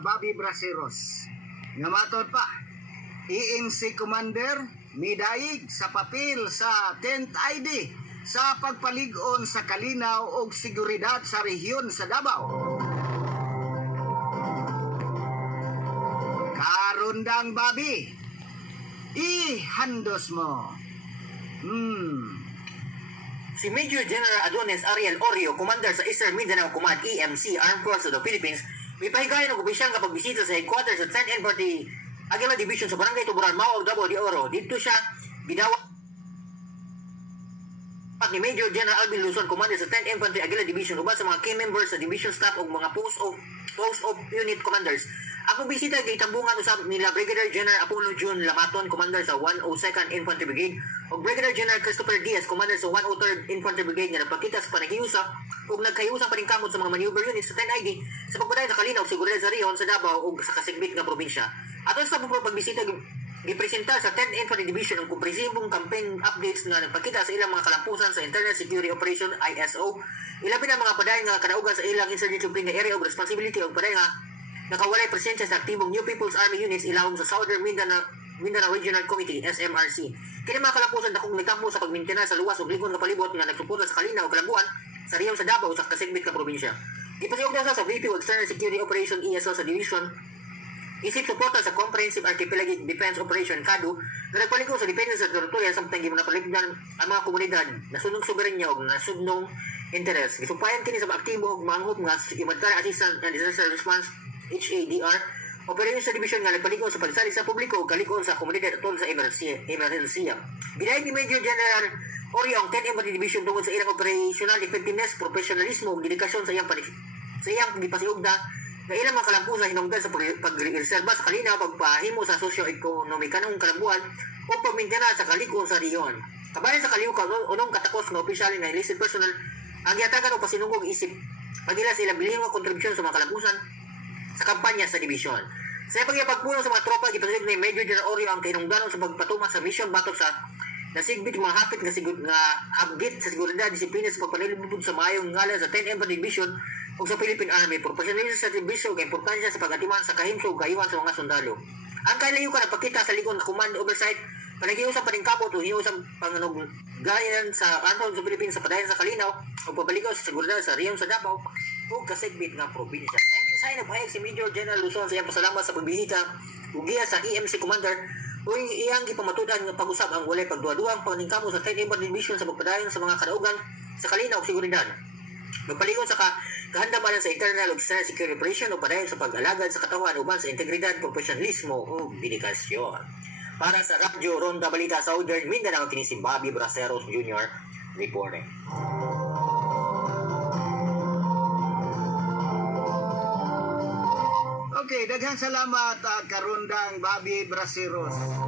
Bobby Braceros. Nga matod pa, ENC Commander midayig sa papel sa 10th ID sa pagpalig-on sa kalinaw og seguridad sa rehiyon sa Davao. Karundang Bobby, ihandos mo. Si Major General Adonis Ariel Orio, Commander sa Eastern Mindanao Command EMC Armed Forces of the Philippines, may pahigayon ng opisyal nga pagbisita sa headquarters sa 10th Infantry Aguila Division sa Barangay Tuburan, Mao, Davao de Oro. Dito siya bidawat ni Major General Alvin Luzon, Commander sa 10th Infantry Aguila Division, uban sa mga key members sa division staff o mga post of unit commanders. Ang pagbisita kay tambungan usab nila Brigadier General Apollo June Lamaton, Commander sa 102nd Infantry Brigade, o Brigadier General Christopher Diaz, Commander sa 103rd Infantry Brigade, nga nagpakita sa panaghiyusa ug nagkayusang paningkamot sa mga maneuver units sa 10th ID sa pagpadayon sa kalinaw ug seguridad sa rehiyon sa Davao ug sa kasigbit nga probinsya. Aton sa pagbisita gipresenta sa 10th Infantry Division ang komprehensibong campaign updates nga nagpakita sa ilang mga kalampusan sa Internal Security Operation ISO, ilabi na mga padayon nga kadaugan sa ilang insurgent nga area of responsibility ug padayon nga nakawalay presensya sa aktibong New People's Army units ilawom sa Southern Mindanao Regional Committee SMRC. Kini mga kalampusan dakong mitampo sa pagmintena sa luwas ug ligon nga palibot nga nagsuporta sa kalinaw ug kalambuan sa rehiyon sa Davao sa kasigbit nga probinsya. Ipasiugda sa VP of External Security Operation ESO sa division isip suporta sa Comprehensive Archipelagic Defense Operation CADU na nagpaliko sa depensa sa teritorya samtang gimunapaligdan ang mga komunidad na sunong soberenya o nasunong interes. Gisumpayan kini sa aktibo ug manghop nga Humanitarian Assistance and Disaster Response HADR operation sa division nga nagpaliko sa pagsali sa publiko ug kaliko sa komunidad tungkol sa emerhensiya. Bidayag ni Major General Orio ang 10th Infantry Division tungkol sa ilang operational effectiveness, professionalismo ug dedikasyon sa iyang gipasiugda na ilang mga kalampusan hinungdan sa pagreserba sa kalinaw, pagpahimo sa socio-ekonomikanong kalambuan o pagmintena sa kaliko sa riyon. Kabayan sa kaliw unong katakos ng opisyal na enlisted personnel ang giatagan o pasinungog isip pagila sa ilang bilihing mga kontribusyon sa mga kalampusan sa kampanya sa division. Sa pagpulong sa mga tropa, gipasig ni Major General Orio ang kainungdanon sa pagpatuman sa mission batok sa nasigbit mga hapit nga abgit sa seguridad, disiplina sa pagpanilibod sa maayong ngalan sa 10th Infantry Division o sa Philippine Army, professionalismo sa serbisyo kay importansya sa pag-atiman sa kahimso ug kayuhan sa mga sundalo. Ang kailayo ka nagpakita sa likod ng command oversight, panaghiusang paningkamot o hiusang panganugayan sa Armed sa Philippines sa padayon sa kalinaw o pabaligaw sa seguridad sa rehiyon sa Davao o kasigbit nga probinsya. Kaya minsan nagpahayag si Major General Luzon sa iyang pasalamat sa pagbisita ug giya sa EMC Commander o iyang gipamatudan nga pag-usab ang walay pagduwa-duwang paningkamot sa 10th Infantry Division sa pagpadayon sa mga kadaugan sa kalinaw ug seguridad. Magpalingon sa kahandamanan sa internal ug external security operation o padayon sa pag-alagad sa katawan uban sa integridad, profesionalismo ug dedikasyon. Para sa Radyo Ronda Balita Southern Mindanao, kini si Bobby Braceros Jr. reporting. Okay, daghang salamat Karundang Bobby Braceros.